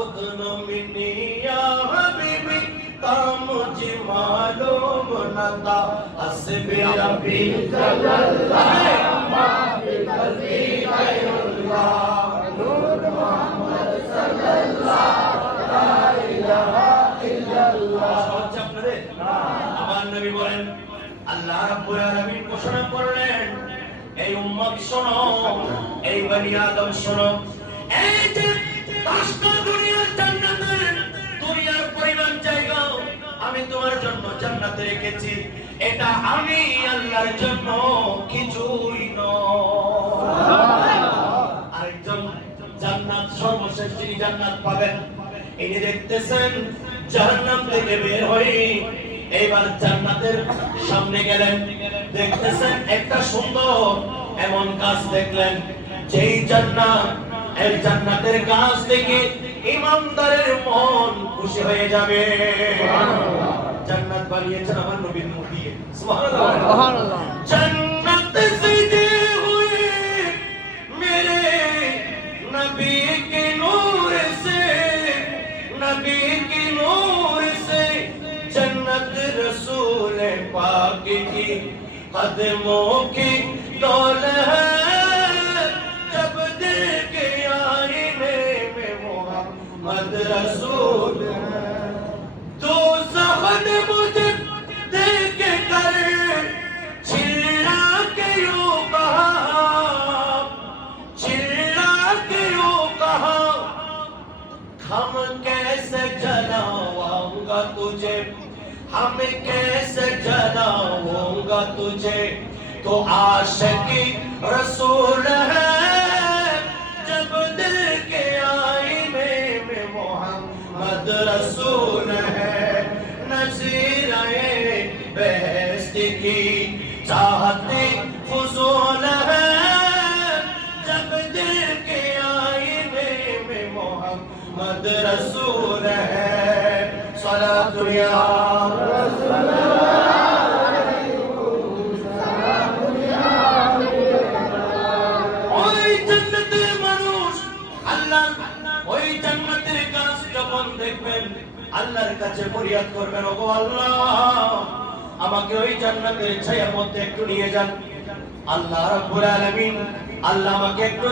उदन mini या हबीबी ता मुझे मालूम न था हस्बी रब्बी जल्लल्लाह मा बि कल्बी गैरुल्लाह नूर मोहम्मद सल्लल्लाहु ला इलाहा इल्लल्लाह আপনারে আমার নবী বলেন আল্লাহ রাব্বুল আলামিন ঘোষণা করলেন এই উম্মত শোনো এই বনি আদম শোনো এই যে পাঁচটা দুনিয়ার জান্নাতের দুনিয়ার পরিমাণ জায়গা আমি তোমার জন্য জান্নাতে রেখেছি এটা আমি আল্লাহর জন্য কিছুই নয় আরেকজন জান্নাত সর্বশেষ যিনি জান্নাত পাবেন ইনি দেখতেছেন জাহান্নাম থেকে বের হয়ে এইবার জান্নাতের সামনে গেলেন দেখতেছেন একটা সুন্দর এমন গাছ দেখলেন যেই জান্নাত এই জান্নাতের গাছ দেখে ইমানদারের মন খুশি হয়ে যাবে সুবহানাল্লাহ জান্নাত বানিয়েছেন আমার নবীর মুখ দিয়ে সুবহানাল্লাহ সুবহানাল্লাহ জান্নাত সজে হুয়ে মেরে নবী के नूर से नबी के नूर से जन्नत रसूल पाक की कदमों की डोल है जब दिल के आईने में मोहम्मद रसूल है तो ज़हन मुझे देख कर चिल्ला के यूं कहा हम कैसे जलाऊंगा तुझे हम कैसे जलाऊंगा तुझे तो आशिकी रसूल है जब दिल के आईने में मोहम्मद रसूल है नज़ीर-ए बेहश्त की चाहते फुजूल है जब दिल के आईने में मोहम्मद रसूल है सलातु या ওই জান্নাতের মানুষ আল্লাহ ওই জান্নাতের গাছ যখন দেখবেন আল্লাহর কাছে ফরিয়াদ করবেন ওগো আল্লাহ আমাকে ওই জান্নাতের ছায়ার মধ্যে একটু নিয়ে যান আল্লাহ রাব্বুল আলামিন আল্লাহ আমাকে একটু